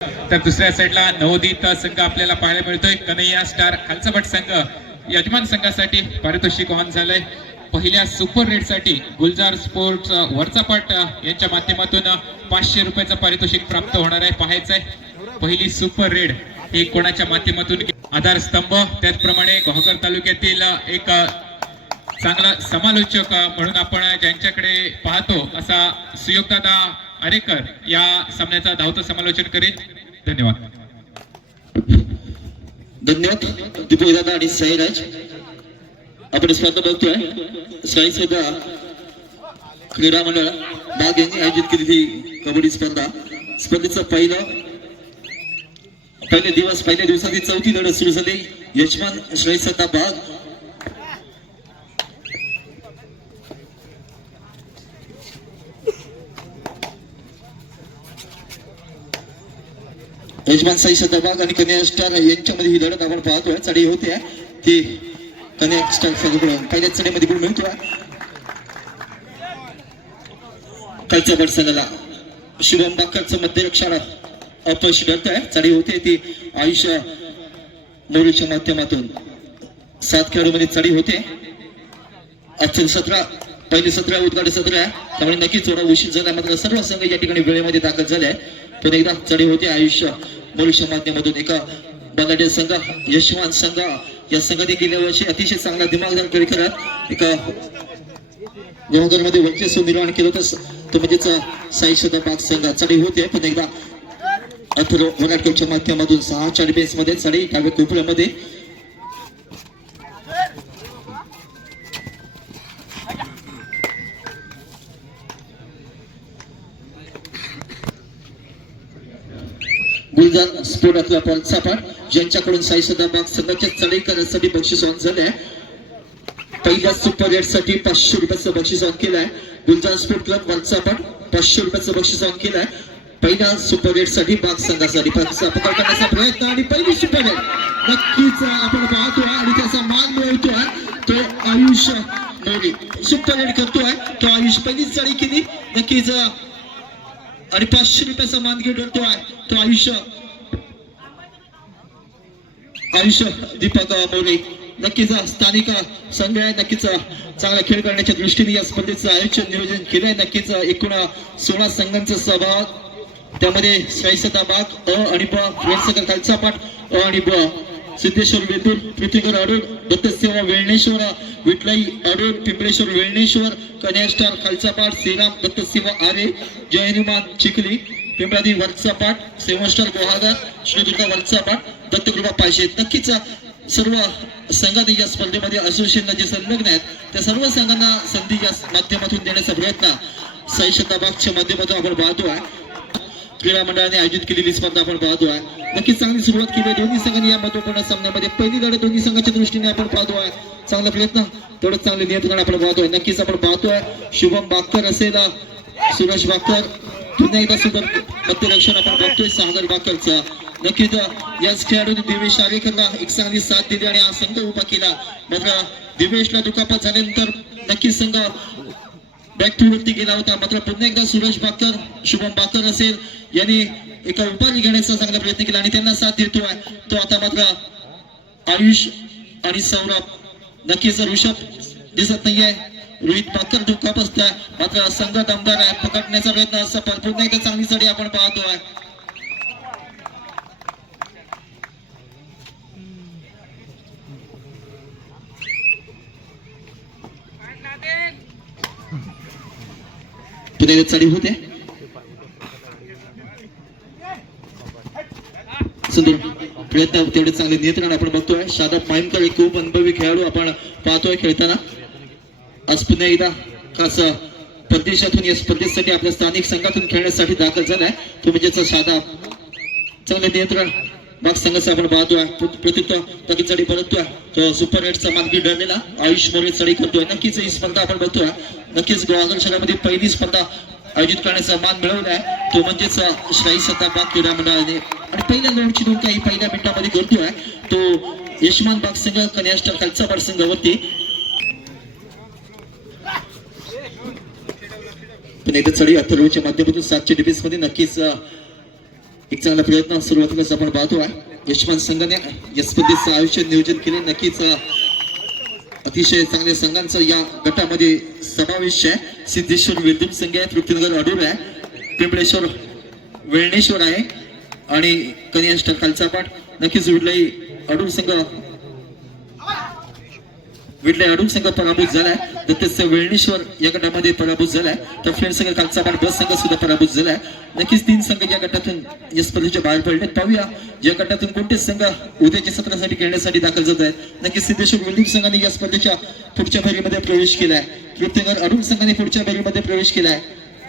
तर दुसऱ्या साईडला नवोदित संघ आपल्याला पाहायला मिळतोय. कन्हैया स्टार खालचा संघ यजमान संघासाठी पारितोषिक वाहन झालंय. पहिल्या सुपर रेडसाठी गुलजार स्पोर्ट्स वरचापट यांच्या माध्यमातून पाचशे रुपयाचं पारितोषिक प्राप्त होणार आहे. पाहायचंय. पहिली सुपर रेड हे कोणाच्या माध्यमातून आधारस्तंभ. त्याचप्रमाणे गोहकर तालुक्यातील एक चांगला समालोचक म्हणून आपण ज्यांच्याकडे पाहतो असा सुयोगदादा अरेकर या सामन्याचा धावतं समालोचन करीत धन्यवाद. धन्यवाद दीपक दादा आणि साईराज. आपण स्पर्धा बघतोय साई सदा क्रीडा मंडळ बाग यांनी आयोजित केलेली कबड्डी स्पर्धा. स्पर्धेचा पहिला पहिले दिवस पहिल्या दिवसाची चौथी लढत सुरू झाली. यजमान श्रेय सत्ता बाग यजमान साई सदाबाग आणि कन्या स्टार यांच्यामध्ये ही लढत आपण पाहतोय. चढी होते. ती कन्या स्टार संघाकडून पहिल्या चढीमध्ये गुण मिळतोय. कालच्या बडसाला शुभम बाकरचं मध्यरक्षण अपयश ठरत आहे चढी होते. ती आयुष्य मोरीच्या माध्यमातून सात खेळाडूमध्ये चढी होते. आजचं सतरा पहिले सतरा उद्घाटन सत्र आहे. त्यामुळे नक्कीच थोडा उशीर झाला. मात्र सर्व संघ या ठिकाणी वेळेमध्ये दाखल झाले पण एकदा चढी होते. आयुष्य मोरीच्या माध्यमातून एका बलाढ्य संघ यशवान संघ या संघाने गेल्या वर्षी अतिशय चांगला दिमागदार खेळ करत एका मध्ये वर्चस्व निर्माण केलं होतं. तो म्हणजेच साई बाग संघ. चढी होते पण एकदा अथर्व वराटकरच्या माध्यमातून सहा चार बेस मध्ये चढी डाव्या कोपऱ्यामध्ये गुलजार स्पोर्ट आपला पंचापाट ज्यांच्याकडून साई सदाबाग संघाच्या चढी करण्यासाठी बक्षीस ऑन झाले पहिल्या सुपर रेटसाठी पाचशे रुपयाचं बक्षीस ऑन केलंय. गुलजार स्पोर्ट क्लब वंचापाट पाचशे रुपयाचं बक्षीस ऑन केलंय. पहिल्या सुपर रेटसाठी बाग संघासाठी पकड करण्याचा प्रयत्न आणि पहिली सुपर रेट नक्कीच आपण पाहतोय आणि त्याचा मान मिळवतोय तो आयुष मोदी सुपर रेट करतोय. तो आयुष पहिलीच चढी केली. नक्कीच आणि पाचशे रुपयाचा मान घेऊन तो आयुष्य आयुष्य दीपक मोरे नक्कीच स्थानिक संघ आहे नक्कीच चांगला खेळ करण्याच्या दृष्टीने या स्पर्धेचं आयोजन नियोजन केलंय नक्कीच एकूण सोळा संघांचा सहभाग. त्यामध्ये साईसदा बाग अ आणि ब वेळसकर खालचा पाठ अ आणि ब. सिद्धेश्वर वेदूर पृथ्वीकर अरुण दत्तसेवा वेळणेश्वर विठलाई अरुण पिंपळेश्वर वेळणेश्वर कन्या स्टार खालचा पाठ श्रीराम दत्तसेवा आरे जय हनुमान चिखली. पिंपळादी वरचा पाठ सेवस्टार गोहागर श्रीदुर्गा वरचा पाठ दत्तकृपा पाहिजे नक्कीच सर्व संघाने या स्पर्धेमध्ये असोसिएशनला जे संलग्न आहेत. त्या सर्व संघांना संधी या माध्यमातून देण्याचा प्रयत्न साई शताबागच्या माध्यमातून आपण पाहतो आहे. क्रीडा मंडळाने आयोजित केलेली स्पर्धा आपण पाहतो आहे. नक्कीच चांगली सुरुवात केली आहे. दोन्ही संघांनी या महत्त्वपूर्ण सामन्यामध्ये पहिली लढत दोन्ही संघाच्या दृष्टीने आपण पाहतो आहे. चांगला प्रयत्न तेवढंच चांगले नियंत्रण आपण पाहतोय नक्कीच आपण पाहतोय शुभम बागकर असेल सुरेश बागकर. पुन्हा एकदा सुपर मध्यरक्षण आपण बघतोय सागर बाकरचा. नक्कीच याच खेळाडूने दिवेश आरेकरला एक चांगली साथ दिली आणि हा संघ उभा केला. मात्र दिवेशला दुखापत झाल्यानंतर नक्कीच संघ बॅक टू वरती गेला होता. मात्र पुन्हा एकदा सुरेश बाकर शुभम बाकर असेल. यांनी एका उपाधी घेण्याचा चांगला प्रयत्न केला आणि त्यांना साथ देतोय. तो आता मात्र आयुष आणि सौरभ. नक्कीच ऋषभ दिसत नाहीये रोहित बाकर धोका बसतोय. मात्र संघ दमदार आहे पकडण्याचा प्रयत्न असं पण पुन्हा एकदा चांगली चढी आपण पाहतोय. पुन्हा एकदा चढी होते. सुंदर प्रयत्न तेवढे चांगले नियंत्रण आपण बघतोय. शादा माईमकर एक खूप अनुभवी खेळाडू आपण पाहतोय खेळताना. आज पुन्हा एकदा खास परदेशातून या स्पर्धेसाठी आपल्या स्थानिक संघातून खेळण्यासाठी दाखल झालाय. तो म्हणजे शादाब चांगले नियंत्रण मग संघाचा आपण पाहतोय प्रतित्व बाकी चढी तो सुपर रेटचा मानकी डरलेला आयुष मोरे चढी करतोय. नक्कीच ही स्पर्धा आपण बघतोय. नक्कीच ग्राहक शहरामध्ये पहिली स्पर्धा आयोजित करण्याचा मान मिळवलाय तो म्हणजेच श्राई सत्ताबाग क्रीडा मंडळाने. आणि पहिल्या लोणची नोंद काही पहिल्या मिनिटामध्ये करतोय तो यशमान बाग संघ कन्याष्ट खालचा बाग संघावरती पण एकदा चढी अथर्वच्या माध्यमातून सातशे डिफेन्समध्ये नक्कीच एक चांगला प्रयत्न सुरुवातीलाच आपण पाहतो आहे यशवंत संघाने या स्पर्धेचं आयुष्य नियोजन केले. नक्कीच अतिशय चांगल्या संघांचा या गटामध्ये समावेश आहे. सिद्धेश्वर विद्युत संघ आहे तृप्तीनगर अडूर आहे. पिंपळेश्वर वेळणेश्वर आहे. आणि कनिष्ठ खालचा पाठ नक्कीच विडलाई अडूर संघ विडलाई अडून संघ पराभूत झालाय. दत्तस्य वेळणेश्वर या गटामध्ये पराभूत झालाय. तर फ्रेंड संघ कालचा पाठ बस संघ सुद्धा पराभूत झालाय. नक्कीच तीन संघ या गटातून या स्पर्धेच्या बाहेर पडले पाहूया या गटातून कोणते संघ उद्याच्या सत्रासाठी खेळण्यासाठी दाखल जात आहेत नक्कीच सिद्धेश्वर वेलदूम संघाने या स्पर्धेच्या पुढच्या फेरीमध्ये प्रवेश केलाय. कीर्तीनगर अरुण संघाने पुढच्या फेरीमध्ये प्रवेश केलाय.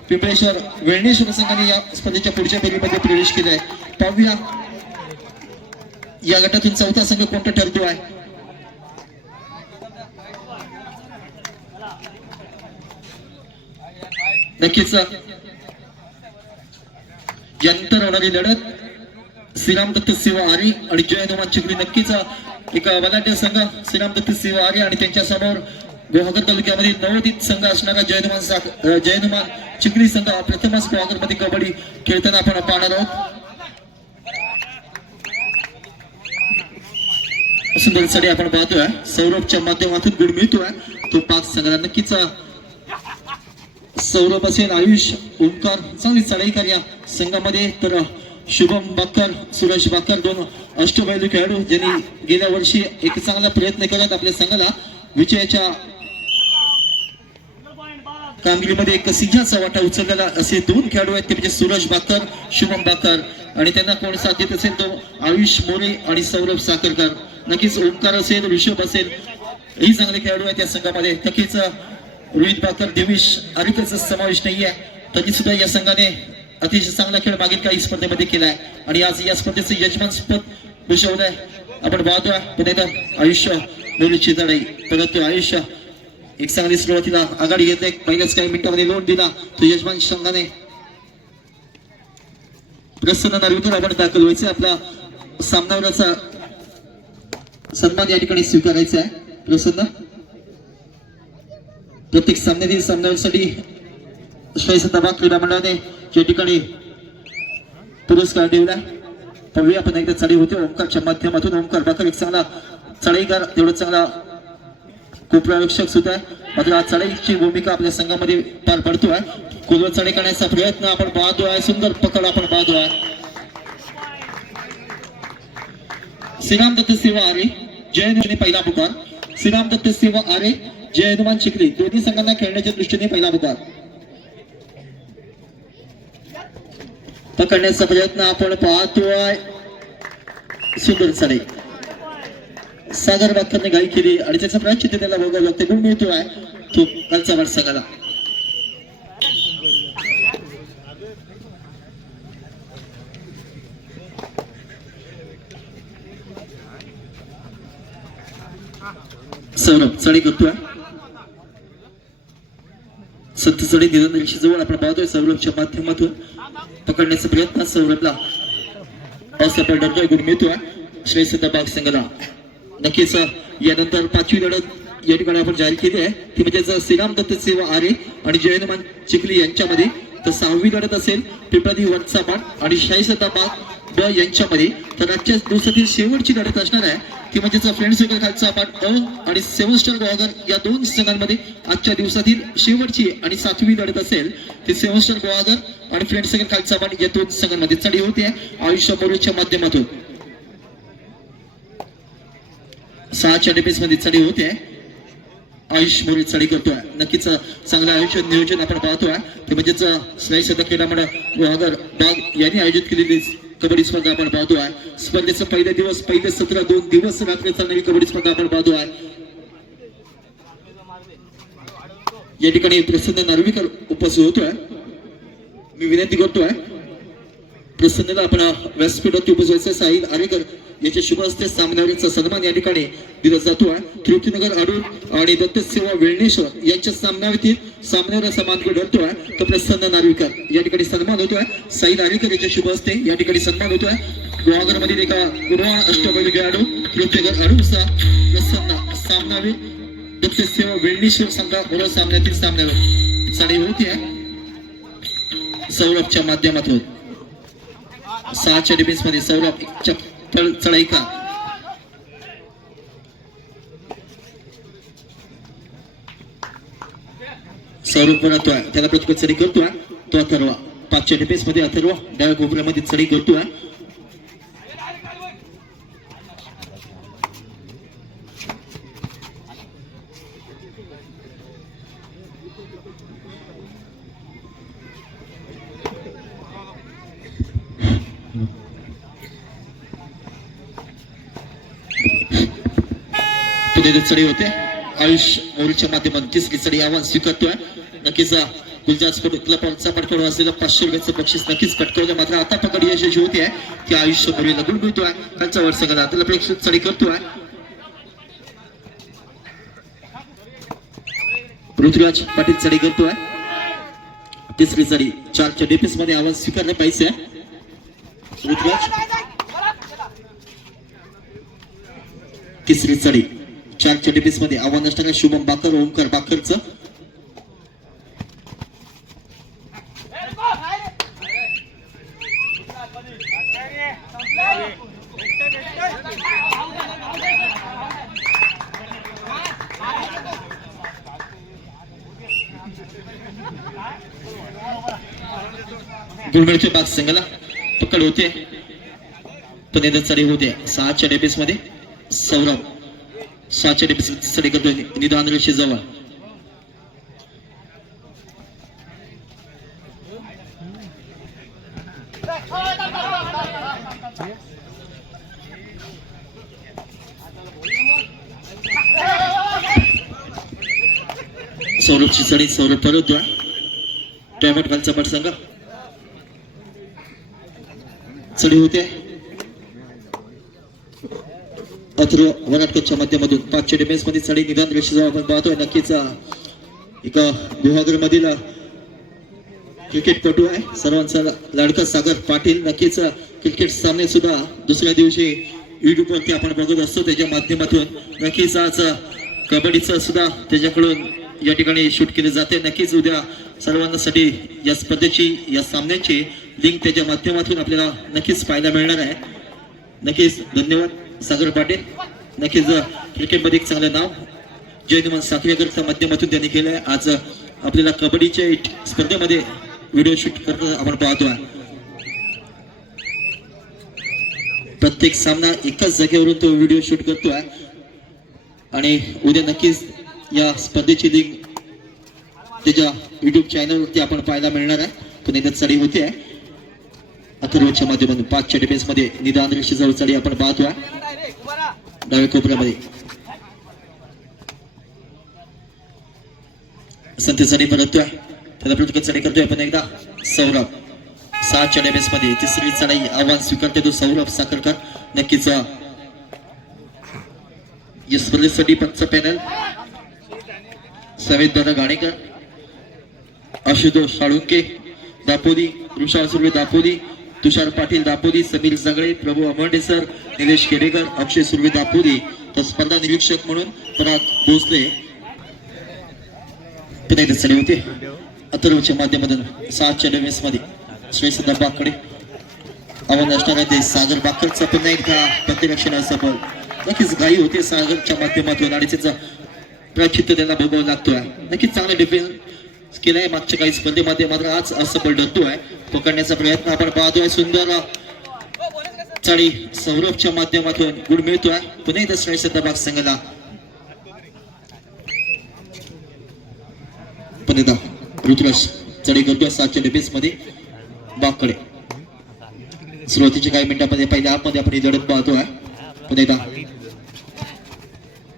पिंपळेश्वर वेळणेश्वर संघाने या स्पर्धेच्या पुढच्या फेरीमध्ये प्रवेश केलाय. पाहूया या गटातून चौथा संघ कोणता ठरतो आहे? नक्कीच. यानंतर होणारी लढत. श्रीराम दत्त शिव आरी आणि जय हनुमान चिखली नक्कीच. एक बलाढ्य संघ श्रीराम दत्त शिव आरी आणि त्यांच्यासमोर गुहागर तालुक्यामध्ये नवोदित संघ असणारा जय हनुमान जय हनुमान चिखली संघ. प्रथमच गुहागरमध्ये कबड्डी खेळताना आपण पाहणार आहोत. सुंदर चढी आपण पाहतोय. सौरभच्या माध्यमातून गुण मिळतोय. तो पाच संघाला नक्कीच सौरभ असेल आयुष ओंकार चांगली चढाईकार या संघामध्ये. तर शुभम बाकर सुरेश बाकर दोन अष्टपैलू खेळाडू ज्यांनी गेल्या वर्षी एक चांगला प्रयत्न करत आपल्या संघाला. विजयाच्या कामगिरीमध्ये एक सिंहाचा वाटा उचललेला असे दोन खेळाडू आहेत ते म्हणजे सुरेश बाकर शुभम बाकर आणि त्यांना कोण साथ देत असेल तो आयुष मोरे आणि सौरभ साखरकर. नक्कीच ओंकार असेल ऋषभ असेल ही चांगले खेळाडू आहेत या संघामध्ये. नक्कीच रोहित पाकर देवीश आरिकरचा समावेश नाहीये. तरी सुद्धा या संघाने अतिशय चांगला खेळ मागील काही स्पर्धेमध्ये केलाय. आणि आज या स्पर्धेचं यजमान पद भूषवलंय. आपण पाहतोय पण एकदा आयुष्य मुलीची लढाई परंतु आयुष्य एक चांगली सुरुवातीला आघाडी घेतली. पहिल्याच काही मिनिटांमध्ये लोन दिला. तो यजमान संघाने प्रसन्न नार्वेकर आपण दाखल व्हायचे आपला सामनावराचा सन्मान या ठिकाणी स्वीकारायचा आहे. प्रसन्न? प्रत्येक सामन्यातील सामन्यांसाठी श्रेय सत्ताबाग क्रीडा मंडळाने या ठिकाणी पुरस्कार दिला पाहूया आपण एकदा चढी होते. ओंकारच्या माध्यमातून ओंकार बाकर एक चांगला चढाईकार तेवढा चांगला कोपरावेक्षक सुद्धा आहे. मात्र आज चढाईची भूमिका आपल्या संघामध्ये पार पडतो आहे. कुलवर चढाई करण्याचा प्रयत्न आपण पाहतोय सुंदर पकड आपण पाहतोय श्रीराम दत्त सेवा आरे जय पहिला पुकार. श्रीराम दत्त सेवा आरे जय हनुमान चिखली दोन्ही संघांना खेळण्याच्या दृष्टीने पहिला पुकार पकडण्याचा प्रयत्न आपण पाहतोय सुंदर सडे सागर वाक्याने गाई केली आणि त्याचा प्राचित्य त्याला बघायला लागते गुण मिळतोय तो कालचा वाट संघाला सौरभ चढी करतोय. सत्य चढी जवळ आपण पाहतोय. सौरभच्या माध्यमातून पकडण्याचा प्रयत्न सौरभला. असफल डरतोय गुण मिळतोय. श्रेय सत्ताबाग संघाला. नक्कीच यानंतर पाचवी लढत या ठिकाणी आपण जाहीर केली आहे. ती म्हणजे श्रीराम दत्त सेवा आरे आणि जय चिखली यांच्यामध्ये तर सहावी लढत असेल पिपळादी वटचा पाठ आणि शाही सत्ताबाग ब यांच्यामध्ये तर आजच्या दिवसातील शेवटची लढत असणार आहे. ती म्हणजे फ्रेंड सर्कल खालचा पाठ अ आणि सेव्हन स्टार गोवागर या दोन संघांमध्ये आजच्या दिवसातील शेवटची आणि सातवी लढत असेल. ती सेव्हन स्टार गोवागर आणि फ्रेंड सर्कल खालचा पाठ या दोन संघांमध्ये चढी होते. आयुष्य मोरेच्या माध्यमातून. सहाच्या डिफेन्समध्ये चढी होते. आयुष मोरे चढी करतोय. नक्कीच चांगलं आयुष्य नियोजन आपण पाहतोय. ते म्हणजेच स्नायू सध्या क्रीडा मंडळ गुहागर बाग यांनी आयोजित केलेली कबड्डी स्पर्धा आपण आहे. स्पर्धेचा पहिला दिवस पहिले सत्र दोन दिवस रात्री चालणारी कबड्डी स्पर्धा आपण आहे. या ठिकाणी प्रसन्न नार्वेकर उपस्थित होतोय मी विनंती करतोय प्रसन्नला आपण व्यासपीठावरती उपस्थित साहिल आरेकर याच्या शुभ हस्ते सामन्यावरचा सन्मान या ठिकाणी दिला जातो आहे. तृप्तीनगर अडूर आणि दत्त सेवा वेळणेश्वर यांच्या सामनावीतील सामन्यावर सन्मान ठरतो आहे तर प्रसन्न नार्विकर. या ठिकाणी सन्मान होतोय. साई नार्विकर याच्या शुभ हस्ते या ठिकाणी सन्मान होतोय. गुहागर मधील एका गुरुवा अष्टपैलू खेळाडू तृप्तीनगर अडूरचा प्रसन्न सामनावीर दत्त सेवा वेळणेश्वर संघा बरोबर सामन्यातील सामन्यावर साडी होती आहे. सौरभच्या माध्यमातून. सहाच्या डिफेन्समध्ये सौरभ चढाईका सौरभ बनवतोय त्याला प्रतिकूल चढी करतोय. तो अथर्वा पाचशे डिफेन्समध्ये अथर्वा डाव्या कोपऱ्यामध्ये चढी करतोय. पुढे चढी होते. आयुष मोरीच्या माध्यमातून तिसरी चढी आव्हान स्वीकारतोय. नक्कीच अं, गुलजार स्पोर्ट क्लबचा पटकवून असलेलं पाचशे रुपयाचं बक्षीस नक्कीच पटकवलं मात्र आता पकड यशस्वी होते की आयुष्य मोरीला गुण मिळतोय. खालचा वर सगळा त्याला प्रेक्षक चढी करतोय. पृथ्वीराज पाटील चढी करतोय. तिसरी चढी चारच्या डेपीसमध्ये आवाज स्वीकारलं पाहिजे. पृथ्वीराज. तिसरी चढी. चारच्या डिपीसमध्ये आव्हान असणाऱ्या शुभम बाकर ओंकार बाकरचं. गुलबर्गच्या बाग संघाला पकड होते. पण येतात चढी होते सहाच्या डेपीसमध्ये सौरभ. सातशे डेपीस चढी करतोय. निदान रेषे जवळ. सौरभची चढी सौरभ परतोय टॅमेट खालचा पटसंघ चढी होते. मात्र वनाटकच्या माध्यमातून पाचशे डिफेन्समध्ये साडे निदान रेषेजवळ आपण पाहतोय नक्कीच एका गुहागर मधील क्रिकेटपटू आहे सर्वांचा लाडका सागर पाटील नक्कीच क्रिकेट सामने सुद्धा दुसऱ्या दिवशी युट्यूब वरती आपण बघत असतो त्याच्या माध्यमातून नक्कीच आज अं, कबड्डीचं सुद्धा त्याच्याकडून या ठिकाणी शूट केले जाते नक्कीच उद्या सर्वांसाठी या स्पर्धेची या सामन्याची लिंक त्याच्या माध्यमातून आपल्याला नक्कीच पाहायला मिळणार आहे नक्कीच धन्यवाद सागर पाटील. नक्कीच क्रिकेटमध्ये एक चांगलं नाव. जयनिमन साखरेकरच्या माध्यमातून त्यांनी केलंय. आज आपल्याला कबड्डीच्या स्पर्धेमध्ये व्हिडिओ शूट करताना आपण पाहतो. प्रत्येक सामना एकाच जागेवरून तो व्हिडिओ शूट करतो आहे आणि उद्या नक्कीच या स्पर्धेची लिंक त्याच्या युट्यूब चॅनलवरती आपण पाहायला मिळणार आहे. पण एकदा चढी होते. अथर्वच्या माध्यमातून पाचच्या डिफेन्समध्ये निदान रेषेजवळ चढी आपण पाहतोय. डाव्या कोपऱ्यामध्ये. संत चढी परतोय त्याला प्रत्येक चढी करतोय पण एकदा. सौरभ. सहाच्या डेबेस मध्ये तिसरी चढाई आव्हान स्वीकारते तो सौरभ साखरकर. नक्कीच या स्पर्धेसाठी पंच पॅनल. सवेद दादा गाणेकर. आशुतोष साळुंके. दापोदी ऋषाल सुर्वे दापोदी तुषार पाटील दापोली समीर सगळे प्रभू अमर्डेसर निलेश केडेकर अक्षय सुर्वे दापोली तर स्पर्धा निरीक्षक म्हणून पराग भोसले. पुन्हा इथे होते. अथर्वच्या माध्यमातून सहाच्या डेव्हिसमध्ये श्रेष्ठ बाकडे. आव्हान असणाऱ्या ते सागर बाकरचा पुन्हा एकदा प्रतिरक्षण सफल नक्कीच गायी होते सागरच्या माध्यमातून आणि त्याचा प्राचित्य त्यांना भोगावं लागतोय. नक्कीच चांगला डिफेन्स केलाय मागच्या काही स्पर्धेमध्ये मात्र आज असफल ठरतोय पकडण्याचा प्रयत्न आपण पाहतोय सुंदर चढी सौरभच्या माध्यमातून गुड मिळतोय. पुन्हा एकदा श्रेष्ठ दबाग संघाला. पण एकदा ऋतुराज चढी करतोय सातच्या डिफेन्समध्ये. बाकडे सुरुवातीच्या काही मिनिटांमध्ये पहिल्या आतमध्ये आपण ही लढत पाहतोय. पुन्हा एकदा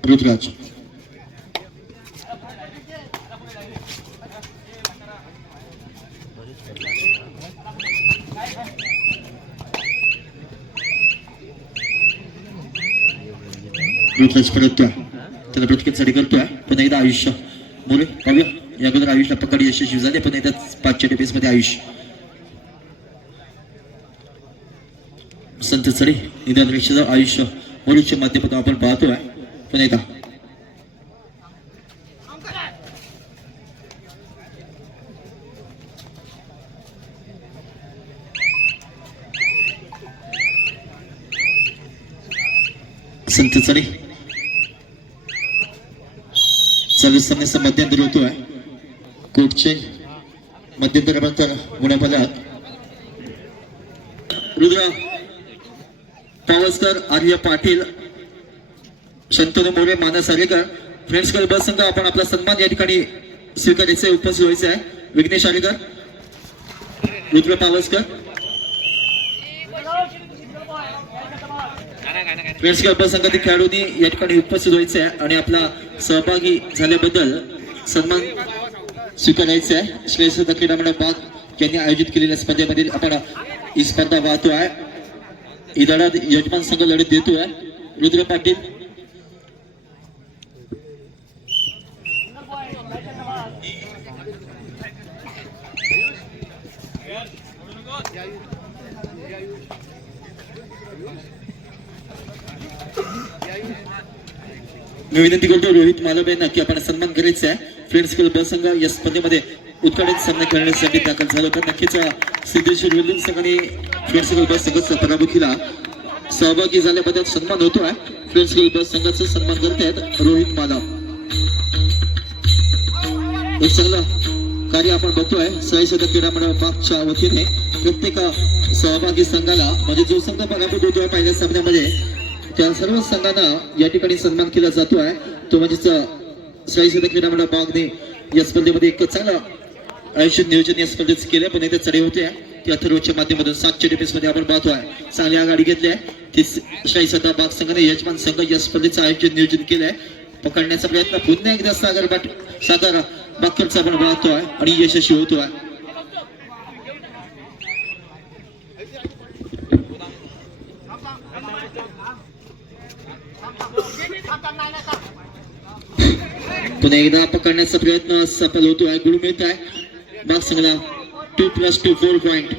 ऋतुराज. योगराज परततोय त्याला ब्रतकेसाठी करतोय. पण एकदा आयुष्य. बोलू पाहूया. या अगोदर आयुष्य पकड यशस्वी झाले पण एकदा पाचशे टेपीसमध्ये आयुष्य. संत चढे निदान रिक्षाचं आयुष्य. मुलीच्या माध्यमातून आपण पाहतोय. पण एकदा. संत चढे चालू मध्यंतरी मध्यंतर होतोय. कोटचे मध्यंतरापर्यंत गुणापदात रुद्र पावसकर आर्य पाटील शंतनू मोरे मानस आरेकर फ्रेंड्स क्लब बस संघ आपण आपला सन्मान या ठिकाणी स्वीकारायचा उपस्थित व्हायचं आहे विघ्नेश आरेकर रुद्र पावसकर फ्रेंड्स क्लब संघातील खेळाडूंनी या ठिकाणी उपस्थित व्हायचं आहे आणि आपला सहभागी झाल्याबद्दल सन्मान स्वीकारायचा आहे श्रेष्ठ क्रीडा मंडळ बाग यांनी आयोजित केलेल्या स्पर्धेमधील आपण ही स्पर्धा वाहतो आहे ही यजमान संघ लढत आहे रुद्र पाटील मी विनंती करतो रोहित मालव यांना की आपण सन्मान करायचा आहे. फ्रेंड्स क्लब बस संघ या स्पर्धेमध्ये उत्कडित सामना खेळण्यासाठी दाखल झाला होता. नक्कीच सिद्धेश्वर वेल्लूर संघाने फ्रेंड्स क्लब बस संघाचा पराभव केला सहभागी झाल्याबद्दल सन्मान होतोय. फ्रेंड्स क्लब बस संघाचा सन्मान करत आहेत रोहित मालव. एक चांगलं कार्य आपण बघतोय. सहिष्णुता क्रीडा मंडळ बागच्या वतीने प्रत्येक सहभागी संघाला म्हणजे जो संघ पराभूत होतोय पहिल्या सामन्यामध्ये त्या सर्व संघांना या ठिकाणी सन्मान केला जातोय. तो म्हणजेच सहिष्णुता क्रीडा बागने या स्पर्धेमध्ये एक चांगलं आयुष्य नियोजन या स्पर्धेत केलंय. पण एकदा चढे होते. त्या अथर्वच्या माध्यमातून सातशे डिफेन्समध्ये आपण पाहतो आहे चांगली आघाडी घेतली आहे ती शाही सध्या बाग संघाने यजमान संघ या स्पर्धेचं आयोजन नियोजन केलंय. पकडण्याचा प्रयत्न पुन्हा एकदा सागर बाट सागर बाकरचा आपण पाहतोय आणि यशस्वी होतोय. पुन्हा एकदा पकडण्याचा प्रयत्न सफल होतो आहे गुळ मिळत आहे बाग संघाला two plus two four point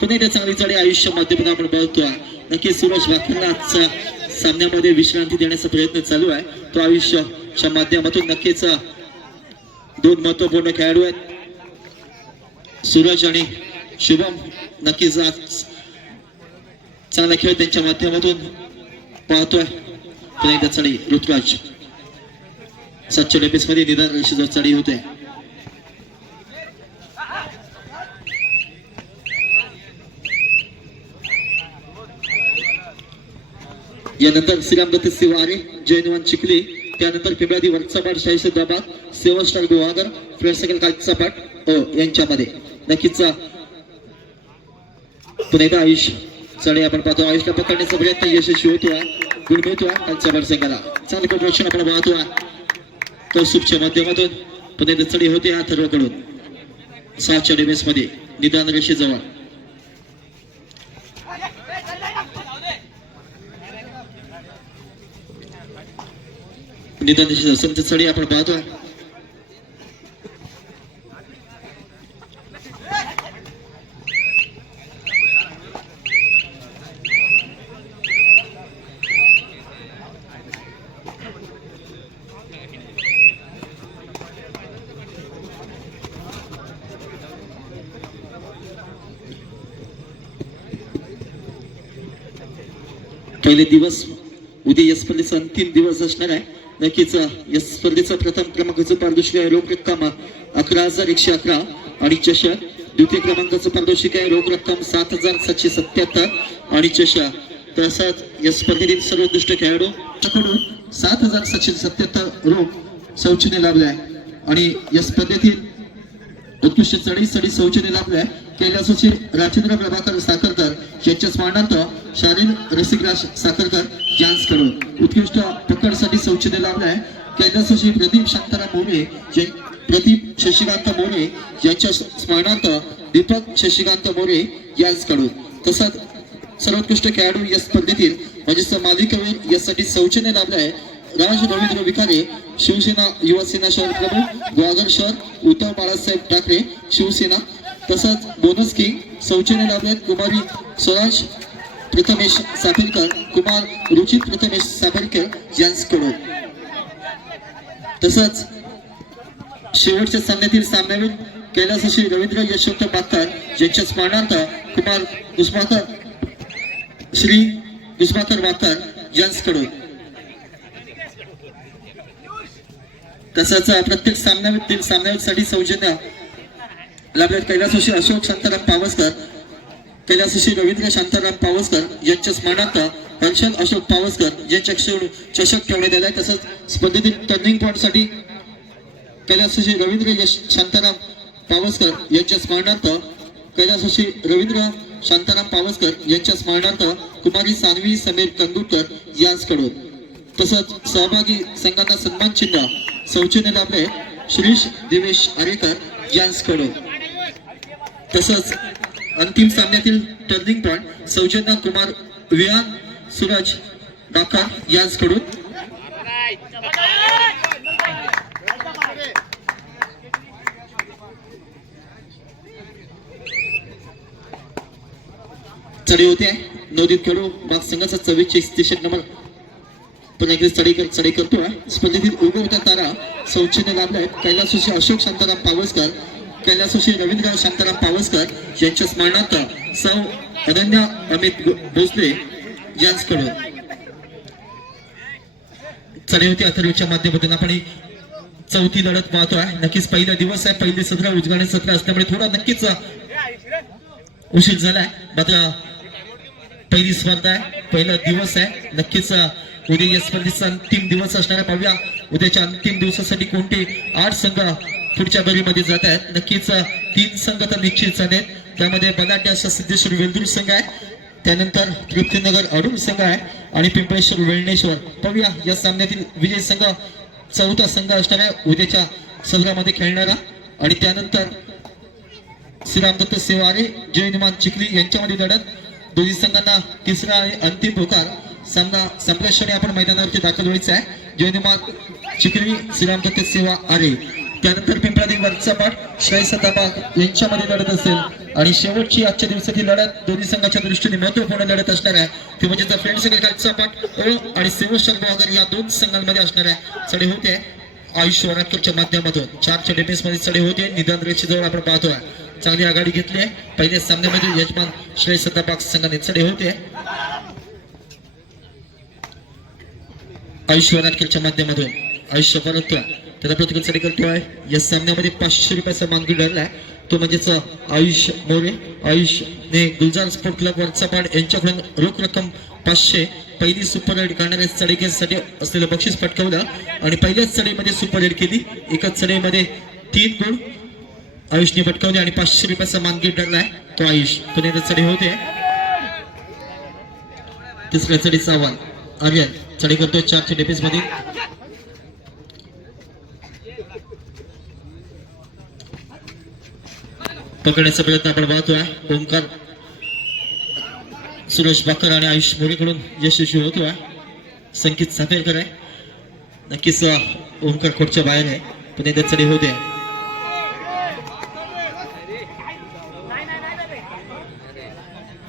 पुन्हा एकदा चांगली चांगली आयुष्य माध्यमातून आपण बघतोय. नक्की सूरज वाखरला आजच्या सामन्यामध्ये विश्रांती देण्याचा प्रयत्न चालू आहे. तो आयुष्याच्या माध्यमातून नक्कीच दोन महत्त्वपूर्ण खेळाडू आहेत. सूरज आणि शुभम नक्कीच आज चांगला खेळ त्यांच्या माध्यमातून पाहतोय. पुन्हा एकदा चढी. ऋतुराज. सातशे डबीसमध्ये निदान रेषेजवळ चढी होते. यानंतर श्रीरामदत्त शिवारे जयनवान चिखली त्यानंतर पिंपळादी वरचा पाठ शाहीश दाबाद seven star Guhagar friend second कालचा पाठ ओ यांच्यामध्ये. नक्कीच पुन्हा एकदा आयुष चढे आपण पाहतो. आयुषला पकडण्याचा प्रयत्न यशस्वी होतो गुण मिळतोय कालच्या पाठ संघाला चांगलं प्रदर्शन आपण पाहतोय कौस्तुभच्या माध्यमातून पुन्हा एकदा चढी होते हा थर्वकडून सहाच्या डिमेस मध्ये निदान रेषेजवळ निदान रेषेजवळ संत चढी आपण पाहतो पहिले दिवस उद्या या स्पर्धेचा अंतिम दिवस असणार आहे. नक्कीच या स्पर्धेचा प्रथम क्रमांकाचं पारितोषिक आहे रोख रक्कम अकरा हजार एकशे अकरा. आणि चषक द्वितीय क्रमांकाचं पारितोषिक आहे रोख रक्कम सात हजार सातशे सत्याहत्तर. आणि चषक तसाच या स्पर्धेतील सर्वोत्कृष्ट खेळाडू कडून सात हजार सातशे सत्याहत्तर रोख सौचने लाभले आहे. आणि या स्पर्धेतील उत्कृष्ट चढी चढी आहे. लाभल्या सचिव राजेंद्र प्रभाकर साखरकर यांच्या स्मरणार्थ शालीन रसिकराज साखरकर यांचकडून उत्कृष्ट पकडसाठी सौजन्य लाभलाय. सचिव प्रदीप शांताराम मोरे प्रदीप शशिकांत मोरे यांच्या स्मरणार्थ दीपक शशिकांत मोरे यांचकडून तसंच सर्वोत्कृष्ट खेळाडू या स्पर्धेतील म्हणजेच मालिकावीर यासाठी सौजन्य लाभले आहे राज रवींद्र विखारे शिवसेना युवासेना शहर प्रमुख ग्वागर शहर उद्धव बाळासाहेब ठाकरे शिवसेना तसंच बोनस किंग सौजन्य लाभलेत कुमारी स्वराज प्रथमेश सापेरकर कुमार रुचित प्रथमेश सापेरकर यांच्याकडून. तसंच शेवटच्या सामन्यातील सामन्यावर कैलासशी रवींद्र यशवंत पाथर यांच्या स्मरणार्थ कुमार उस्माकर श्री गुस्माकर मातार यांच्याकडून. तसंच प्रत्येक सामन्यातील सामन्यासाठी सौजन्य लाभले कैलासोशी अशोक शांताराम पावसकर कैलासोशी रवींद्र शांताराम पावसकर यांच्या स्मरणार्थ हर्षद अशोक पावसकर यांच्या चषक ठेवण्यात आलाय तसंच स्पर्धेतील टर्निंग पॉईंटसाठी कैलासोशी रवींद्र यश शांताराम पावसकर यांच्या स्मरणार्थ कैलासोशी रवींद्र शांताराम पावसकर यांच्या स्मरणार्थ कुमारी सानवी समीर कंदुरकर यांच्याकडून. तसंच सहभागी संघांना सन्मान चिन्ह सौजन्य लाभले श्रीश दिवेश आरेकर यांच्याकडून. तसंच अंतिम सामन्यातील टर्निंग पॉइंट सौजन्य कुमार विहान सूरज डाकार यांकडून चढी होते. नवदीप खेळू बाग संघाचा चव्वेचाळीस टी नंबर. पण एकदा चढी कर चढी करतो स्पर्धेतील होता तारा सौजन्य लाभलाय. कैलासोशी अशोक शांताराम पावसकर कैलासोशी रवींद्र शांताराम पावसकर यांच्या स्मरणार्थ सौ अनन्या अमित भोसले यांच्याकडून. चढवती होती अथर्वच्या माध्यमातून आपण चौथी लढत पाहतो आहे. नक्कीच पहिला दिवस आहे. पहिले सत्र उजगाणी सत्र असल्यामुळे थोडा नक्कीच उशीर झालाय. मात्र पहिली स्पर्धा आहे. पहिला दिवस आहे. नक्कीच उद्या या स्पर्धेचा अंतिम दिवस असणार आहे. पाहूया उद्याच्या अंतिम दिवसासाठी कोणते आठ संघ पुढच्या बरीमध्ये जात आहेत. नक्कीच तीन संघ तर निश्चित झाले. त्यामध्ये बलाढ्य असा सिद्धेश्वर वेलदूर संघ आहे. त्यानंतर तृप्तीनगर अडूळ संघ आहे आणि पिंपळेश्वर वेळणेश्वर. पाहूया या सामन्यातील विजय संघ चौथा संघ असणार आहे. उद्याच्या सदरामध्ये खेळणारा आणि त्यानंतर श्रीराम दत्त सेवारे जयनुमान चिखली यांच्यामध्ये लढत. दोन्ही संघांना तिसरा आणि अंतिम पुकार सामना संप्रेषणे आपण मैदानावरती दाखल व्हायचा आहे. जयनुमान चिखली श्रीराम दत्त सेवा आरे त्यानंतर पिंपळादी वरचा पाठ श्रेय सदाबाग यांच्यामध्ये लढत असेल. आणि शेवटची आजच्या दिवसाची लढत दोन्ही संघाच्या दृष्टीने महत्त्वपूर्ण लढत असणार आहे. ती म्हणजे द फ्रेंड सगळे खालचा पाठ ओ आणि सेवशर वगैरे या दोन संघांमध्ये असणार आहे. चढे होते आयुष वराटकरच्या माध्यमातून. चारच्या डेपेस मध्ये चढे होते. निदान रेषेजवळ आपण पाहतोय. चांगली आघाडी घेतली आहे. पहिल्या सामन्यामध्ये यजमान श्रेय सत्ताबाग संघाने चढे होते. आयुष वराटकरच्या माध्यमातून. आयुष्य परततोय. त्याला प्रतिकूल करतोय. या सामन्यामध्ये पाचशे रुपयाचा मानगी ठरलाय तो म्हणजेच आयुष मोरे. आयुषने गुलजार स्पोर्ट क्लब वरचा पाड यांच्याकडून रोख रक्कम पाचशे. पहिली सुपर रेड करणाऱ्या चढीसाठी असलेलं बक्षीस पटकावलं. आणि पहिल्याच चढेमध्ये सुपर रेड केली. एकाच चढेमध्ये तीन गुण. आयुषने पटकावले आणि पाचशे रुपयाचा मानगी ठरलाय तो आयुष पुण्याला चढे होते. तिसऱ्या चढीचं आव्हान. आर्यन चढे करतोय चारशे डेपीसमध्ये पकडण्याचा प्रयत्न आपण पाहतोय ओंकार सुरेश बाकर आणि आयुष मोरेकडून यशस्वी होतोय संकेत सापेरकर आहे. नक्कीच ओंकार खोटच्या बाहेर आहे. पण एकदा होते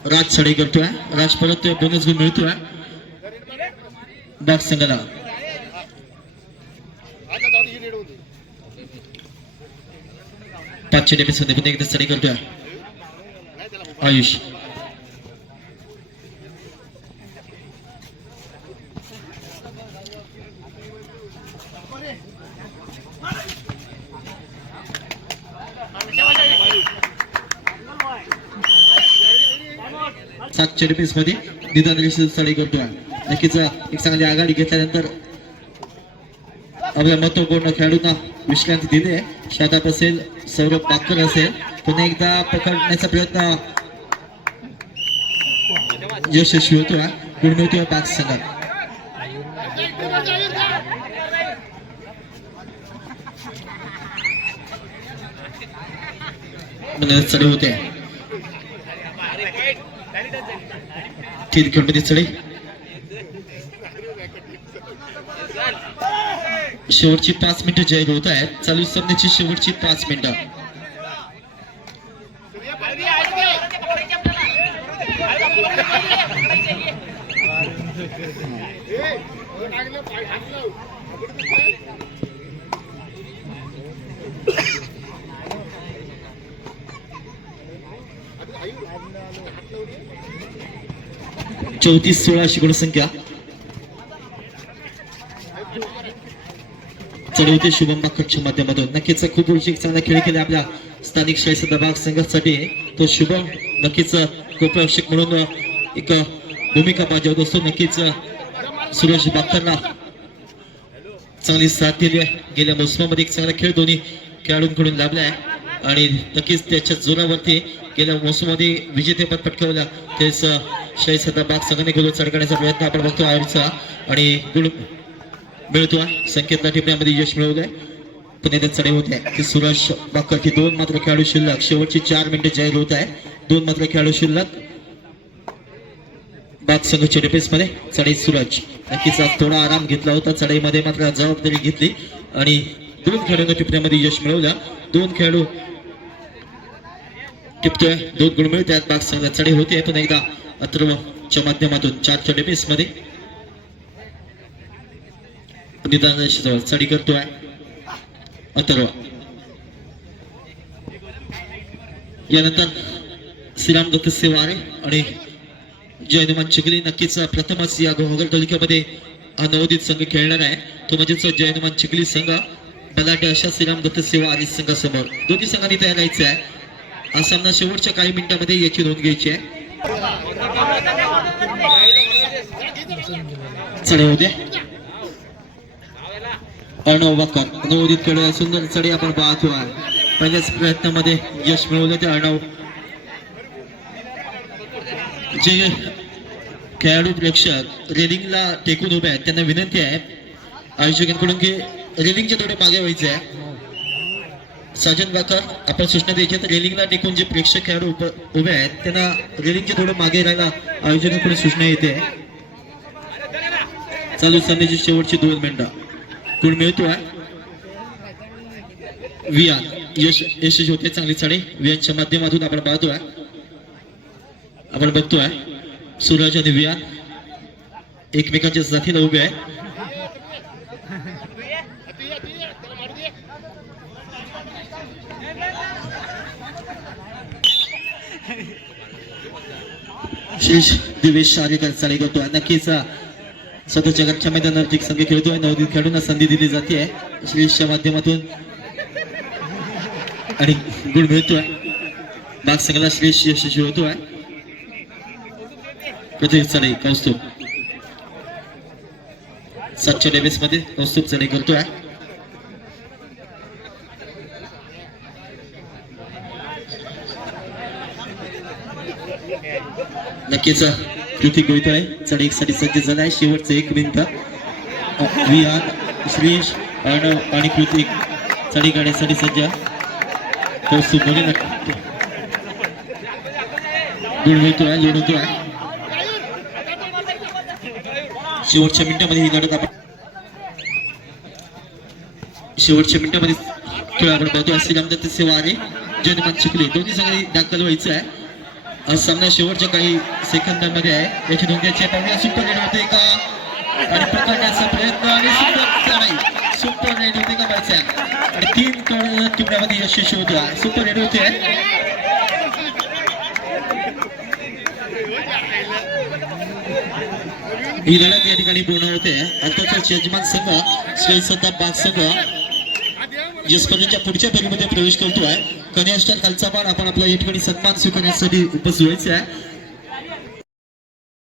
राज सडे करतोय राज परत बोनस गुण मिळतोय डाक संघाला. पाचशे डेपीसमध्ये पुन्हा एकदा स्टडी करतोय. आयुष. सातशे रुपीसमध्ये निदान रेषेची करतोय. नक्कीच एक चांगली आघाडी घेतल्यानंतर आपल्या महत्त्वपूर्ण खेळाडूंना विश्रांती दिली आहे शादाब असेल सौरभ पाकर असेल पुन्हा एकदा पकडण्याचा प्रयत्न यशस्वी होतो गुण पाच संघात. पुन्हा होते. तीन खेळमध्ये चढी शेवटची पाच मिनिटं जय होत आहेत. चालू सामन्याची शेवटची पाच मिनिटं. चौतीस सोळा अशी गुणसंख्या चढवते शुभम बाकरच्या माध्यमातून. नक्कीच खूप वर्षी चांगला खेळ केला आपल्या स्थानिक शाही भाग संघासाठी. तो शुभम नक्कीच कोपरक्षक म्हणून एक भूमिका बजावत असतो. नक्कीच सुरेश बाकरला चांगली साथ दिली आहे. गेल्या मोसमामध्ये एक चांगला खेळ दोन्ही खेळाडूंकडून लाभला आहे आणि नक्कीच त्याच्या जोरावरती गेल्या मोसमामध्ये विजेतेपद पटकावला. तेच शाही सदा बाग संघाने गोल चढकण्याचा प्रयत्न आपण बघतो. आयुर्चा आणि गुण मिळतो आहे संकेतला टिपण्यामध्ये यश मिळवलंय. पुणे ते होत होते की सुरेश की दोन मात्र खेळाडू शिल्लक. शेवटची चार मिनिटे जाहीर होत आहे. दोन मात्र खेळाडू शिल्लक. बाग संघाच्या डिफेन्समध्ये चढाई सुरज. नक्कीच थोडा आराम घेतला होता. चढाईमध्ये मात्र जबाबदारी घेतली. आणि दोन खेळाडूंना टिपण्यामध्ये यश मिळवलं. दोन खेळाडू टिपतोय. दोन गुण मिळतात. बाग संघात चढाई होते. पण एकदा अथर्वच्या माध्यमातून चारच्या डिफेन्समध्ये निदान चढी करतोय. अथर्व. यानंतर श्रीराम दत्त सेवारे आणि जयनुमान चिखली नक्कीच प्रथमच या गोहगर तालुक्यामध्ये हा नवोदित संघ खेळणार आहे. तो म्हणजेच जयनुमान चिखली संघ बलाढ्य अशा श्रीराम दत्त सेवा आणि संघासमोर. दोन्ही संघांनी तयार राहायचं आहे. हा सामना शेवटच्या काही मिनिटांमध्ये याची नोंद घ्यायची आहे. चढे द्या अर्णव बाकर नवोदित खेळ सुंदर चढी आपण पाहतो आहे. पहिल्याच प्रयत्नामध्ये यश मिळवलं ते अर्णव जे खेळाडू प्रेक्षक रेलिंगला टेकून उभे आहेत त्यांना विनंती आहे आयोजकांकडून की रेलिंगच्या थोडे मागे व्हायचे आहे. साजन बाकर आपण सूचना द्यायची तर रेलिंगला टेकून जे प्रेक्षक खेळाडू उभे आहेत त्यांना रेलिंगच्या थोडं मागे राहायला आयोजकांकडून सूचना येते. चालू संध्याची शेवटची दोन मिनिटं. गुण मिळतोय. विया यश यशस्वी होते चांगली साडी. वियांच्या माध्यमातून आपण पाहतोय. आपण बघतोय. सूरज आणि विया एकमेकांच्या साथीला उभे आहे शेष दिवेश शारीकर चाली करतोय. नक्कीच स्वतःच्या घरच्या मैदानावरती एक संघ खेळतोय नवोदित खेळाडूंना संधी दिली जाते. श्रेषच्या माध्यमातून आणि गुण मिळतोय. बाग संघाला श्रेष यशस्वी होतोय. प्रत्येक चढई कौस्तुभ. सातशे डेबेस मध्ये कौस्तुभ चढई करतोय. नक्कीच. कृतिक गोवितळे चढ एक साठी सज्ज झाला आहे शेवटचं एक मिनिट विहान श्रीश अर्णव आणि कृतिक चढी गाण्यासाठी सज्ज तर मध्ये नक्की गुण मिळतोय लोड होतोय शेवटच्या मिनिटामध्ये ही लढत आपण शेवटच्या मिनिटामध्ये खेळ आपण पाहतो श्रीराम दत्त सेवा आणि जनमान चिखले दोन्ही सगळे दाखल व्हायचं आहे सामना शेवटच्या काही सेकंदांमध्ये आहे. याची धोक्याची पाहुण्या सुपर रेड होते का? आणि पकडण्याचा प्रयत्न आणि सुपर सुपर रेड होते का बायचा आणि तीन कड टिपण्यामध्ये यशस्वी होतो. सुपर रेड होते. ही लढत या ठिकाणी पूर्ण होते. अर्थातच यजमान संघ स्वयंसत्ता सत्ता बाग संघ या स्पर्धेच्या पुढच्या फेरीमध्ये प्रवेश करतोय. आहे स्टार खालचा पण आपण आपला या ठिकाणी सन्मान स्वीकारण्यासाठी उपस्थित व्हायचे आहे.